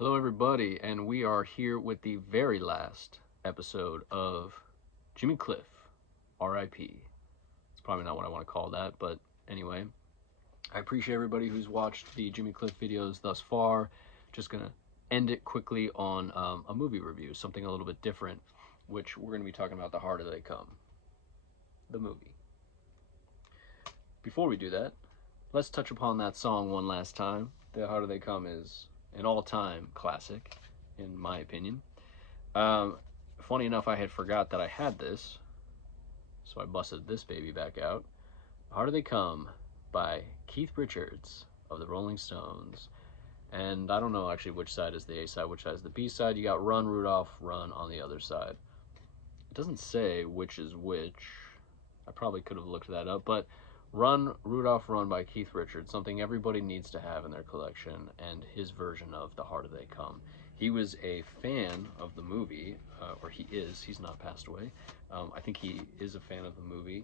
Hello, everybody, and we are here with the very last episode of Jimmy Cliff, R.I.P. It's probably not what I want to call that, but anyway, I appreciate everybody who's watched the Jimmy Cliff videos thus far. Just gonna end it quickly on a movie review, something a little bit different, which we're gonna be talking about The Harder They Come, the movie. Before we do that, let's touch upon that song one last time. The Harder They Come is an all-time classic, in my opinion. Um, Funny enough, I had forgot that I had this, so I busted this baby back out. Harder They Come by Keith Richards of the Rolling Stones. And I don't know actually which side is the A side, which side is the B side. You got Run, Rudolph, Run on the other side. It doesn't say which is which. I probably could have looked that up, but Run, Rudolph, Run by Keith Richards, something everybody needs to have in their collection, and his version of The Harder They Come. He was a fan of the movie, or he is, he's not passed away. I think he is a fan of the movie,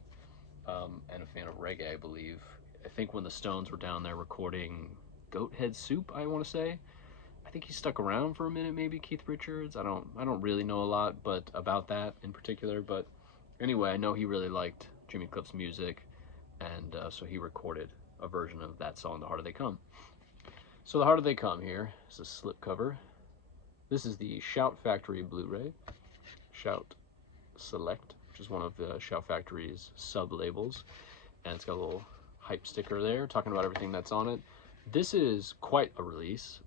and a fan of reggae, I believe. I think when the Stones were down there recording Goat Head Soup, I want to say, I think he stuck around for a minute, maybe Keith Richards. I don't really know a lot, but about that in particular. But anyway, I know he really liked Jimmy Cliff's music, and so he recorded a version of that song, "The Harder They Come." So "The Harder They Come" here is a slipcover. This is the Shout Factory Blu-ray, Shout Select, which is one of the Shout Factory's sub-labels, and it's got a little hype sticker there talking about everything that's on it. This is quite a release.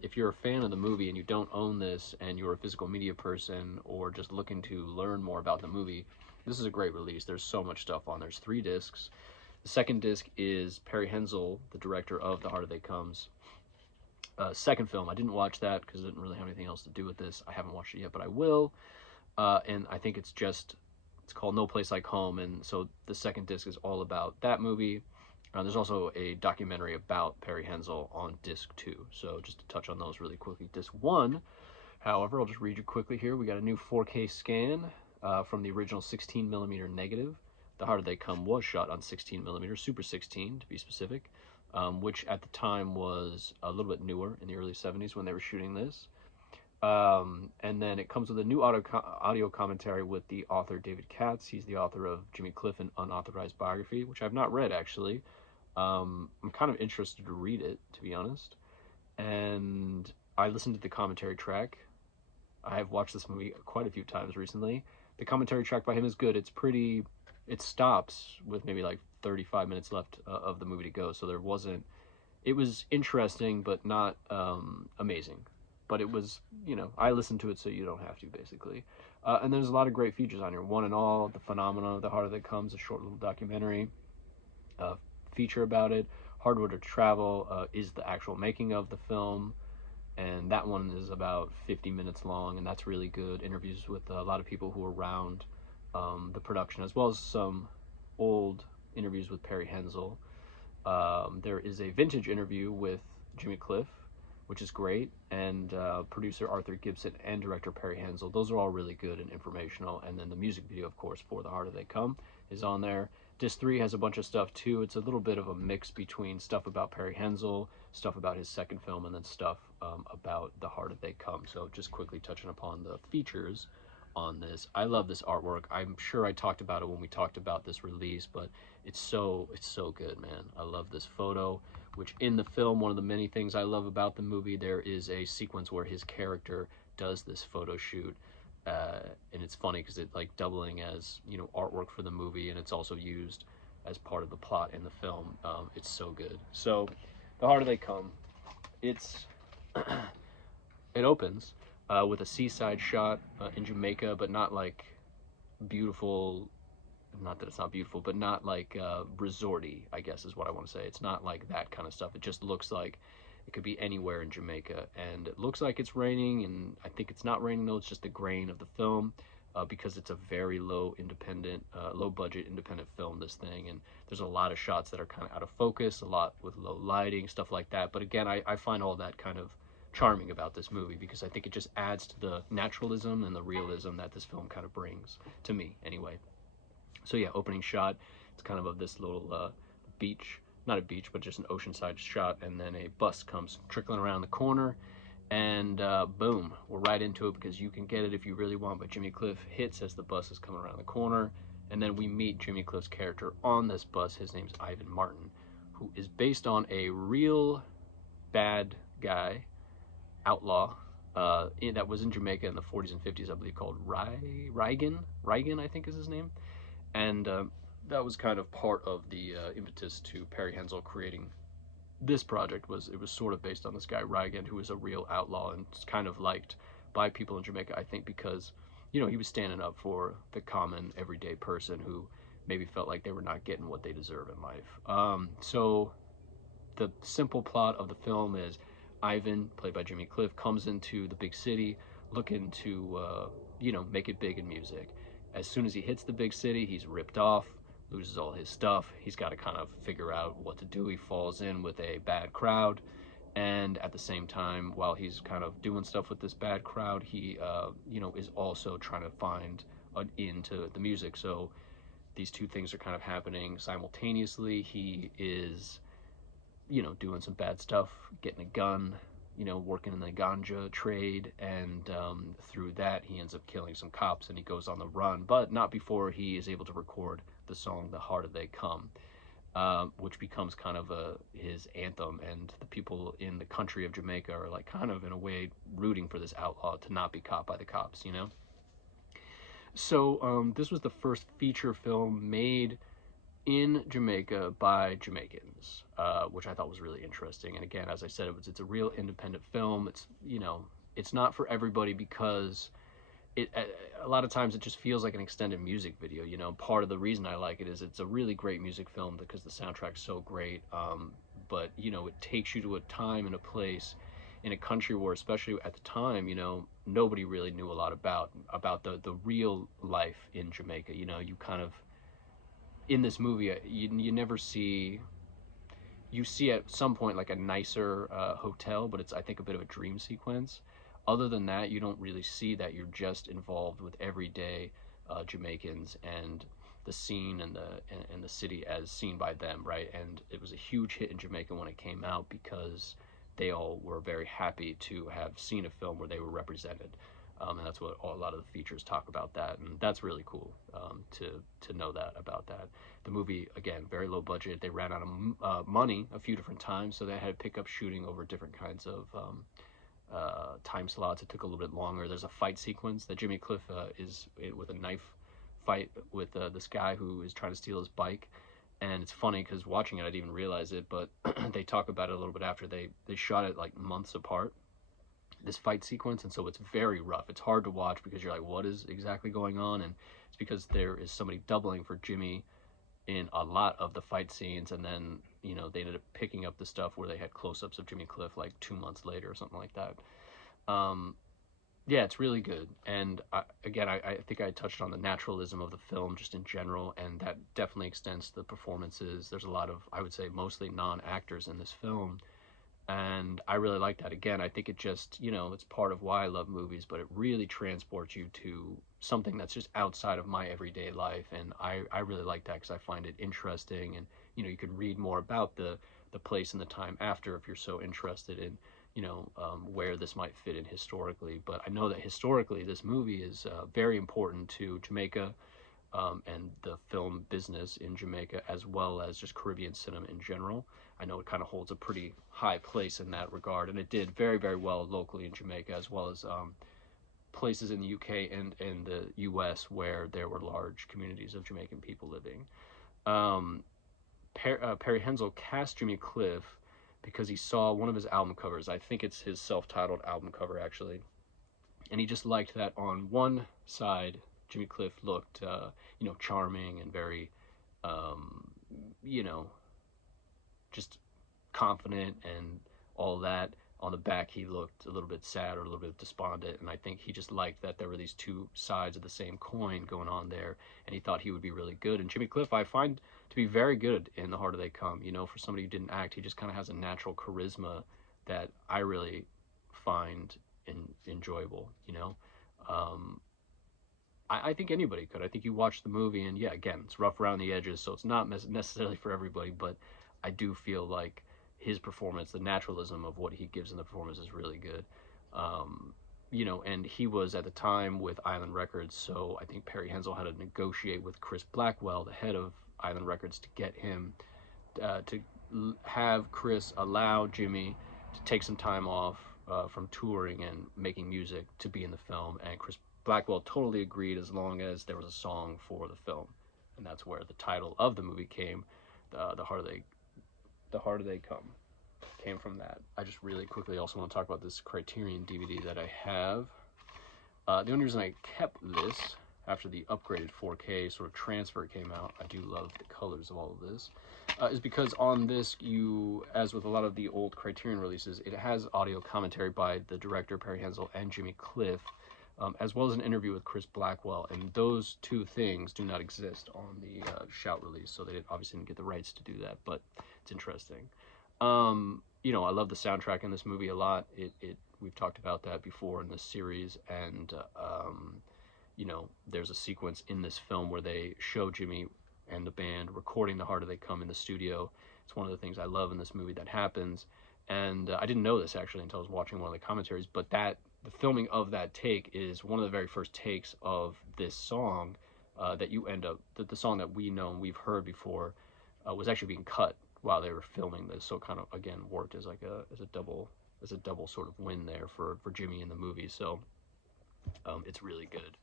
If you're a fan of the movie and you don't own this and you're a physical media person or just looking to learn more about the movie, this is a great release. There's so much stuff on. There's 3 discs. The second disc is Perry Hensel, the director of The Harder They Come's second film. I didn't watch that because it didn't really have anything else to do with this. I haven't watched it yet, but I will. And I think it's called No Place Like Home, and so the second disc is all about that movie. There's also a documentary about Perry Hensel on disc 2, so just to touch on those really quickly. Disc 1, however, I'll just read you quickly here. We got a new 4K scan from the original 16mm negative. The Harder They Come was shot on 16mm, Super 16 to be specific, which at the time was a little bit newer in the early 70s when they were shooting this. And then it comes with a new audio commentary with the author David Katz. He's the author of Jimmy Cliff, an unauthorized biography, which I've not read actually. I'm kind of interested to read it, to be honest. And I listened to the commentary track. I have watched this movie quite a few times recently. The commentary track by him is good. It stops with maybe like 35 minutes left of the movie to go. So it was interesting, but not amazing. But it was, I listened to it so you don't have to, basically. And there's a lot of great features on here. One and All, The Phenomena, The Harder That Comes, a short little documentary feature about it. Hardwood to Travel is the actual making of the film, and that one is about 50 minutes long, and that's really good. Interviews with a lot of people who were around the production, as well as some old interviews with Perry Hensel. There is a vintage interview with Jimmy Cliff, which is great, and producer Arthur Gibson and director Perry Hensel. Those are all really good and informational. And then the music video, of course, for The Harder They Come is on there. Disc 3 has a bunch of stuff too. It's a little bit of a mix between stuff about Perry Hensel, stuff about his second film, and then stuff about The Harder They Come. So just quickly touching upon the features on this. I love this artwork. I'm sure I talked about it when we talked about this release, but it's so good, man. I love this photo, which in the film, one of the many things I love about the movie, there is a sequence where his character does this photo shoot, and it's funny because it's like doubling as artwork for the movie, and it's also used as part of the plot in the film. It's so good. So The Harder They Come, it's it opens with a seaside shot in Jamaica, but not like beautiful. Not that it's not beautiful, but not like resorty, I guess is what I want to say. It's not like that kind of stuff. It just looks like it could be anywhere in Jamaica, and it looks like it's raining, and I think it's not raining though. It's just the grain of the film, because it's a very low budget independent film, this thing, and there's a lot of shots that are kind of out of focus, a lot with low lighting, stuff like that. But again, I find all that kind of charming about this movie because I think it just adds to the naturalism and the realism that this film kind of brings to me anyway. So yeah, opening shot, it's kind of this little beach, not a beach, but just an oceanside shot, and then a bus comes trickling around the corner, And boom, we're right into it because You Can Get It If You Really Want by Jimmy Cliff hits as the bus is coming around the corner. And then we meet Jimmy Cliff's character on this bus. His name's Ivan Martin, who is based on a real bad guy, outlaw, that was in Jamaica in the 40s and 50s, I believe, called Reagan. Reagan, I think is his name. And that was kind of part of the impetus to Perry Hensel creating this project. Was it was sort of based on this guy Reagan, who was a real outlaw and kind of liked by people in Jamaica, I think, because he was standing up for the common everyday person who maybe felt like they were not getting what they deserve in life. So the simple plot of the film is Ivan, played by Jimmy Cliff, comes into the big city looking to, make it big in music. As soon as he hits the big city, he's ripped off, loses all his stuff. He's got to kind of figure out what to do. He falls in with a bad crowd. And at the same time, while he's kind of doing stuff with this bad crowd, he, is also trying to find an into the music. So these two things are kind of happening simultaneously. He is doing some bad stuff, getting a gun, working in the ganja trade, and through that he ends up killing some cops and he goes on the run, but not before he is able to record the song "The Harder They Come," which becomes kind of his anthem, and the people in the country of Jamaica are like kind of in a way rooting for this outlaw to not be caught by the cops. So this was the first feature film made in Jamaica by Jamaicans, which I thought was really interesting. And again, as I said, it's a real independent film. It's not for everybody because it a lot of times it just feels like an extended music video. Part of the reason I like it is it's a really great music film because the soundtrack's so great. But it takes you to a time and a place in a country where, especially at the time, nobody really knew a lot about the real life in Jamaica. You kind of in this movie, you never see. You see at some point like a nicer hotel, but it's, I think, a bit of a dream sequence. Other than that, you don't really see that. You're just involved with everyday Jamaicans and the scene and the city as seen by them, right? And it was a huge hit in Jamaica when it came out because they all were very happy to have seen a film where they were represented. And that's what a lot of the features talk about that, and that's really cool to know that about that. The movie, again, very low budget. They ran out of money a few different times, so they had to pick up shooting over different kinds of time slots. It took a little bit longer. There's a fight sequence that Jimmy Cliff is with a knife fight with this guy who is trying to steal his bike. And it's funny because watching it, I didn't even realize it, but they talk about it a little bit after. They shot it like months apart, this fight sequence, and so it's very rough. It's hard to watch because you're like, what is exactly going on? And it's because there is somebody doubling for Jimmy in a lot of the fight scenes, and then they ended up picking up the stuff where they had close-ups of Jimmy Cliff like 2 months later or something like that. Yeah, it's really good. And again, I think I touched on the naturalism of the film just in general, and that definitely extends to the performances. There's a lot of, I would say, mostly non-actors in this film, and I really like that. Again, I think it just, it's part of why I love movies, but it really transports you to something that's just outside of my everyday life, and I really like that because I find it interesting, and you can read more about the place and the time after if you're so interested in where this might fit in historically. But I know that historically this movie is very important to Jamaica, and the film business in Jamaica, as well as just Caribbean cinema in general. I know it kind of holds a pretty high place in that regard, and it did very, very well locally in Jamaica, as well as places in the UK and the US where there were large communities of Jamaican people living. Um, Perry Hensel cast Jimmy Cliff because he saw one of his album covers. I think it's his self-titled album cover, actually. And he just liked that on one side, Jimmy Cliff looked, charming and very, um, you know, just confident and all that. On the back, he looked a little bit sad or a little bit despondent, and I think he just liked that there were these two sides of the same coin going on there, and he thought he would be really good. And Jimmy Cliff, I find to be very good in The Harder They Come. For somebody who didn't act, he just kind of has a natural charisma that I really find enjoyable. Um, I think anybody could. I think you watch the movie, and yeah, again, it's rough around the edges, so it's not necessarily for everybody, but I do feel like his performance, the naturalism of what he gives in the performance, is really good. Um, you know, and he was at the time with Island Records, so I think Perry Hensel had to negotiate with Chris Blackwell, the head of Island Records, to get him to have Chris allow Jimmy to take some time off from touring and making music to be in the film, and Chris Blackwell totally agreed as long as there was a song for the film, and that's where the title of the movie came. The harder they come came from that. I just really quickly also want to talk about this Criterion DVD that I have. The only reason I kept this after the upgraded 4K sort of transfer came out, I do love the colors of all of this, is because on this, you, as with a lot of the old Criterion releases, it has audio commentary by the director Perry Hensel and Jimmy Cliff, as well as an interview with Chris Blackwell, and those two things do not exist on the Shout release, so they obviously didn't get the rights to do that, but it's interesting. You know, I love the soundtrack in this movie a lot. We've talked about that before in this series, and you know, there's a sequence in this film where they show Jimmy and the band recording "The Harder They Come" in the studio. It's one of the things I love in this movie that happens, and I didn't know this actually until I was watching one of the commentaries. But the filming of that take is one of the very first takes of this song that you end up the song that we know and we've heard before was actually being cut while they were filming this, so it kind of again worked as like a double sort of win there for Jimmy in the movie. So it's really good.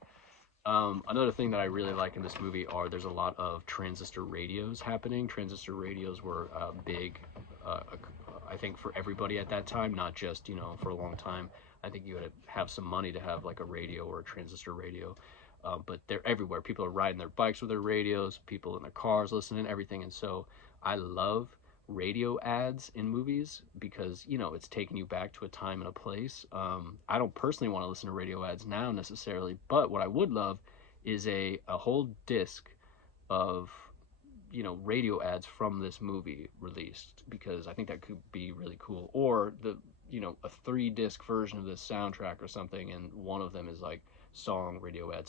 Another thing that I really like in this movie are there's a lot of transistor radios happening. Transistor radios were big, I think, for everybody at that time, not just, you know, for a long time. I think you had to have some money to have like a radio or a transistor radio, but they're everywhere. People are riding their bikes with their radios, people in their cars listening, everything. And so I love radio ads in movies because, you know, it's taking you back to a time and a place. I don't personally want to listen to radio ads now necessarily, but what I would love is a whole disc of, you know, radio ads from this movie released, because I think that could be really cool. Or the, you know, a 3-disc version of this soundtrack or something, and one of them is like song radio ad,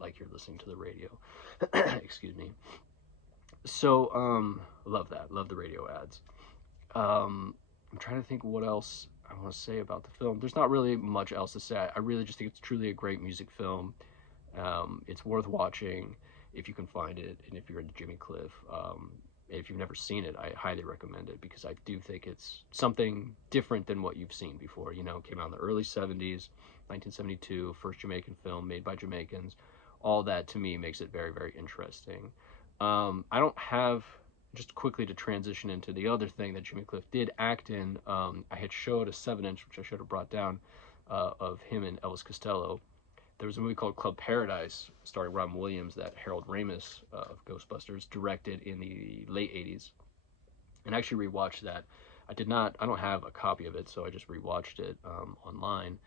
like you're listening to the radio. Excuse me. So love that, love the radio ads. I'm trying to think what else I want to say about the film. There's not really much else to say. I really just think it's truly a great music film. It's worth watching if you can find it, and if you're into Jimmy Cliff. If you've never seen it, I highly recommend it, because I do think it's something different than what you've seen before. You know, it came out in the early 70s, 1972, first Jamaican film made by Jamaicans. All that to me makes it very, very interesting. I don't have, just quickly to transition into the other thing that Jimmy Cliff did act in, I had showed a 7-inch, which I should have brought down, of him and Elvis Costello. There was a movie called Club Paradise starring Robin Williams that Harold Ramis of Ghostbusters directed in the late 80s. And I actually rewatched that. I don't have a copy of it, so I just rewatched it online.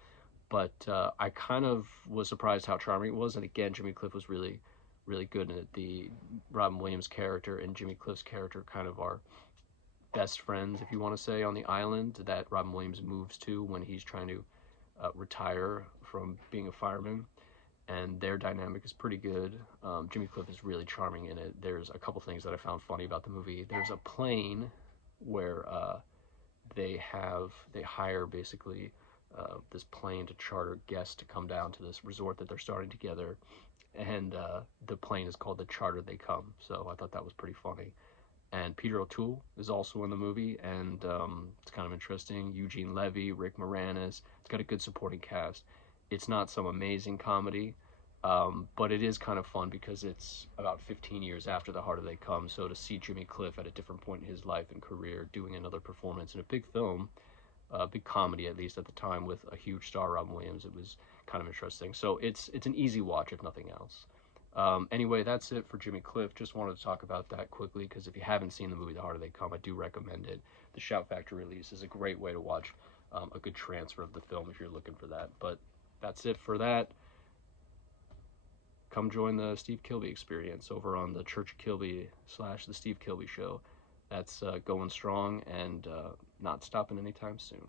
But I kind of was surprised how charming it was. And again, Jimmy Cliff was really, really good in it. The Robin Williams character and Jimmy Cliff's character kind of are best friends, if you want to say, on the island that Robin Williams moves to when he's trying to retire from being a fireman, and their dynamic is pretty good. Jimmy Cliff is really charming in it. There's a couple things that I found funny about the movie. There's a plane where they hire basically this plane to charter guests to come down to this resort that they're starting together, and the plane is called the Charter They Come. So I thought that was pretty funny. And Peter O'Toole is also in the movie, and it's kind of interesting. Eugene Levy, Rick Moranis. It's got a good supporting cast. It's not some amazing comedy, but it is kind of fun because it's about 15 years after The Harder They Come. So to see Jimmy Cliff at a different point in his life and career doing another performance in a big film, a big comedy at least at the time, with a huge star Robin Williams, it was kind of interesting. So it's an easy watch if nothing else. Anyway, that's it for Jimmy Cliff. Just wanted to talk about that quickly because if you haven't seen the movie The Harder They Come, I do recommend it. The Shout Factory release is a great way to watch a good transfer of the film if you're looking for that. But that's it for that. Come join the Steve Kilby experience over on the Church of Kilby / the Steve Kilby Show. That's going strong and not stopping anytime soon.